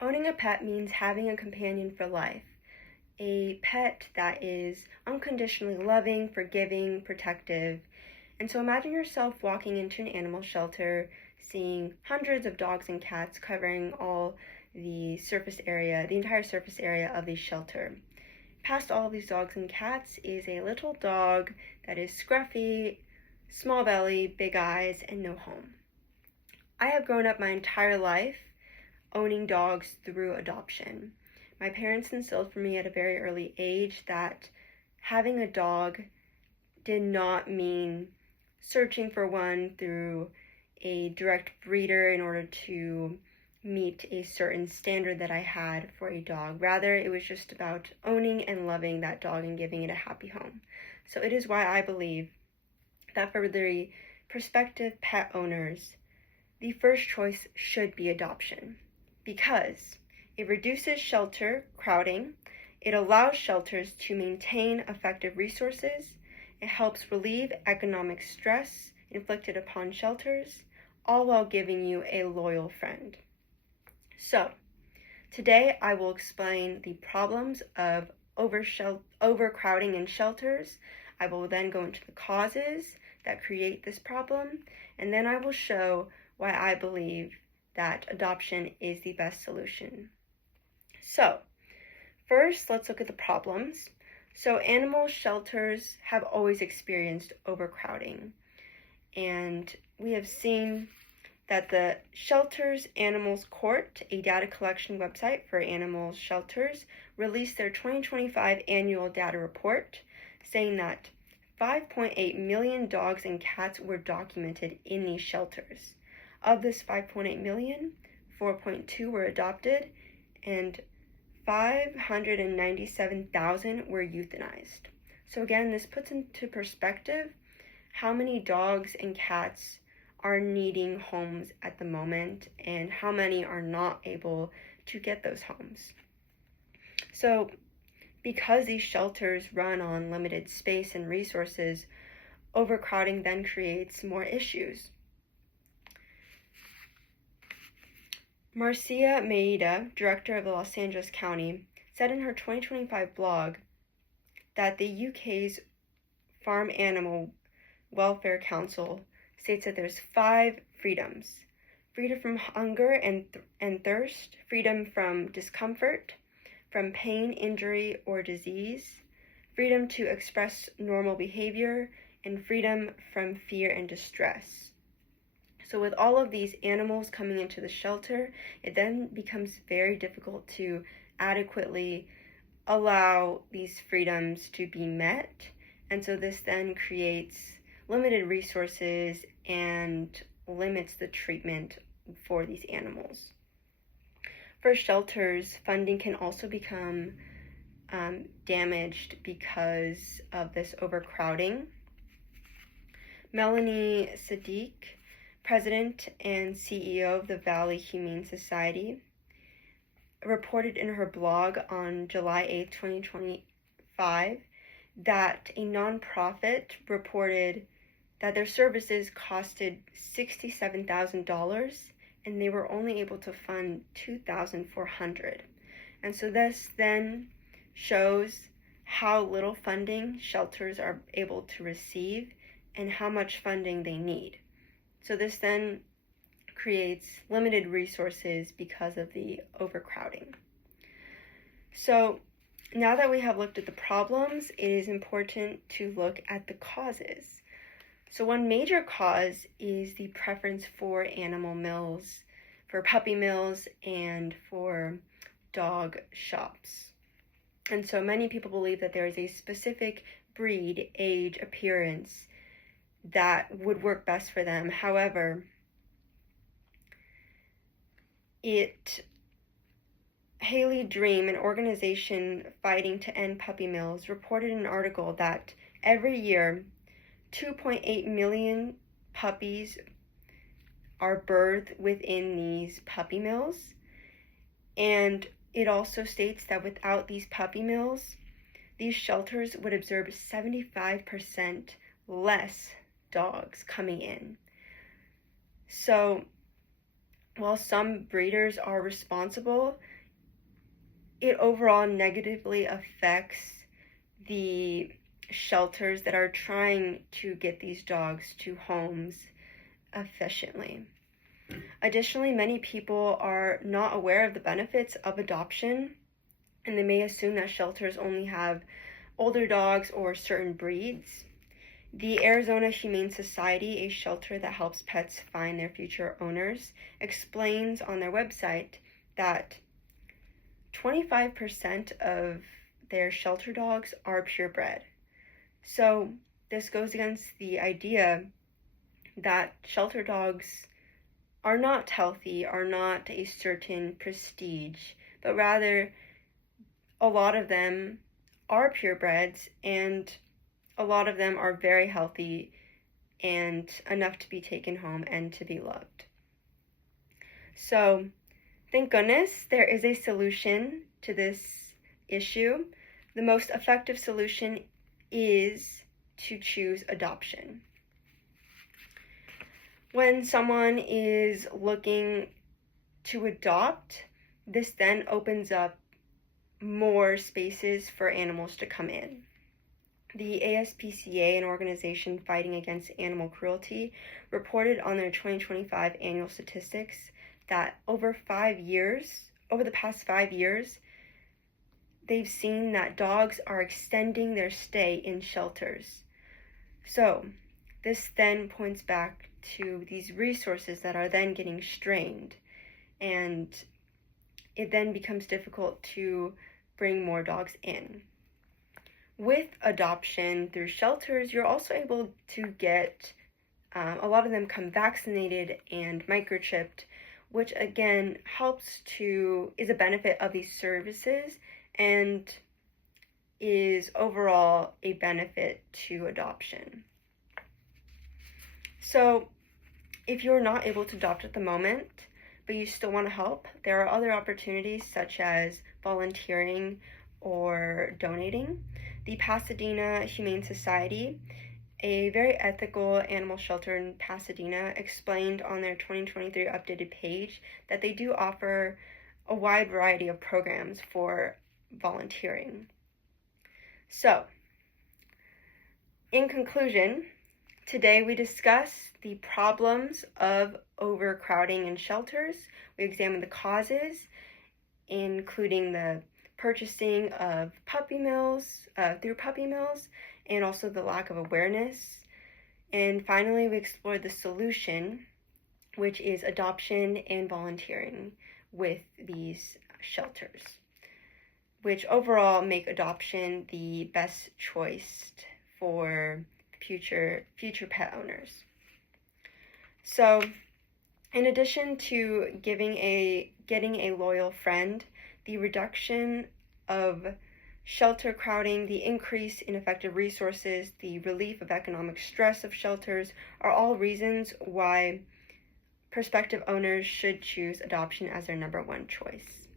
Owning a pet means having a companion for life, a pet that is unconditionally loving, forgiving, protective. And so imagine yourself walking into an animal shelter, seeing hundreds of dogs and cats covering all the surface area, the entire surface area of the shelter. Past all of these dogs and cats is a little dog that is scruffy, small belly, big eyes, and no home. I have grown up my entire life owning dogs through adoption. My parents instilled for me at a very early age that having a dog did not mean searching for one through a direct breeder in order to meet a certain standard that I had for a dog. Rather, it was just about owning and loving that dog and giving it a happy home. So it is why I believe that for the prospective pet owners, the first choice should be adoption, because it reduces shelter crowding, it allows shelters to maintain effective resources, it helps relieve economic stress inflicted upon shelters, all while giving you a loyal friend. So, today I will explain the problems of overcrowding in shelters. I will then go into the causes that create this problem, and then I will show why I believe that adoption is the best solution. So, first, let's look at the problems. So, animal shelters have always experienced overcrowding, and we have seen that the Shelters Animals Court, a data collection website for animal shelters, released their 2025 annual data report, saying that 5.8 million dogs and cats were documented in these shelters. Of this 5.8 million, 4.2 were adopted, and 597,000 were euthanized. So again, this puts into perspective how many dogs and cats are needing homes at the moment and how many are not able to get those homes. So because these shelters run on limited space and resources, overcrowding then creates more issues. Marcia Maeda, director of the Los Angeles County, said in her 2025 blog that the UK's Farm Animal Welfare Council states that there's 5 freedoms: freedom from hunger and thirst, freedom from discomfort, from pain, injury, or disease, freedom to express normal behavior, and freedom from fear and distress. So with all of these animals coming into the shelter, it then becomes very difficult to adequately allow these freedoms to be met. And so this then creates limited resources and limits the treatment for these animals. For shelters, funding can also become damaged because of this overcrowding. Melanie Sadiq, President and CEO of the Valley Humane Society, reported in her blog on July 8, 2025, that a nonprofit reported that their services costed $67,000 and they were only able to fund $2,400. And so this then shows how little funding shelters are able to receive and how much funding they need. So this then creates limited resources because of the overcrowding. So now that we have looked at the problems, it is important to look at the causes. So one major cause is the preference for animal mills, for puppy mills, and for dog shops. And so many people believe that there is a specific breed, age, appearance that would work best for them. However, Haley Dream, an organization fighting to end puppy mills, reported in an article that every year 2.8 million puppies are birthed within these puppy mills. And it also states that without these puppy mills, these shelters would observe 75% less dogs coming in. So while some breeders are responsible, it overall negatively affects the shelters that are trying to get these dogs to homes efficiently. Additionally, many people are not aware of the benefits of adoption, and they may assume that shelters only have older dogs or certain breeds. The Arizona Humane Society, a shelter that helps pets find their future owners, explains on their website that 25% of their shelter dogs are purebred. So this goes against the idea that shelter dogs are not healthy, are not a certain prestige, but rather a lot of them are purebreds, and a lot of them are very healthy and enough to be taken home and to be loved. So thank goodness there is a solution to this issue. The most effective solution is to choose adoption. When someone is looking to adopt, this then opens up more spaces for animals to come in. The ASPCA, an organization fighting against animal cruelty, reported on their 2025 annual statistics that over the past 5 years, they've seen that dogs are extending their stay in shelters. So this then points back to these resources that are then getting strained, and it then becomes difficult to bring more dogs in. With adoption through shelters, you're also able to get, a lot of them come vaccinated and microchipped, which again is a benefit of these services and is overall a benefit to adoption. So if you're not able to adopt at the moment, but you still want to help, there are other opportunities such as volunteering or donating. The Pasadena Humane Society, a very ethical animal shelter in Pasadena, explained on their 2023 updated page that they do offer a wide variety of programs for volunteering. So, in conclusion, today we discuss the problems of overcrowding in shelters. We examine the causes, including the purchasing of puppy mills, and also the lack of awareness. And finally, we explored the solution, which is adoption and volunteering with these shelters, which overall make adoption the best choice for future pet owners. So, in addition to getting a loyal friend, the reduction of shelter crowding, the increase in effective resources, the relief of economic stress of shelters are all reasons why prospective owners should choose adoption as their number one choice.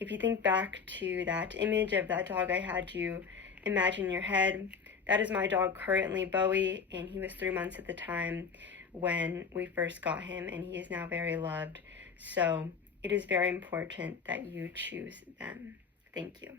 If you think back to that image of that dog I had you imagine in your head, that is my dog currently, Bowie, and he was 3 months at the time when we first got him, and he is now very loved. So it is very important that you choose them. Thank you.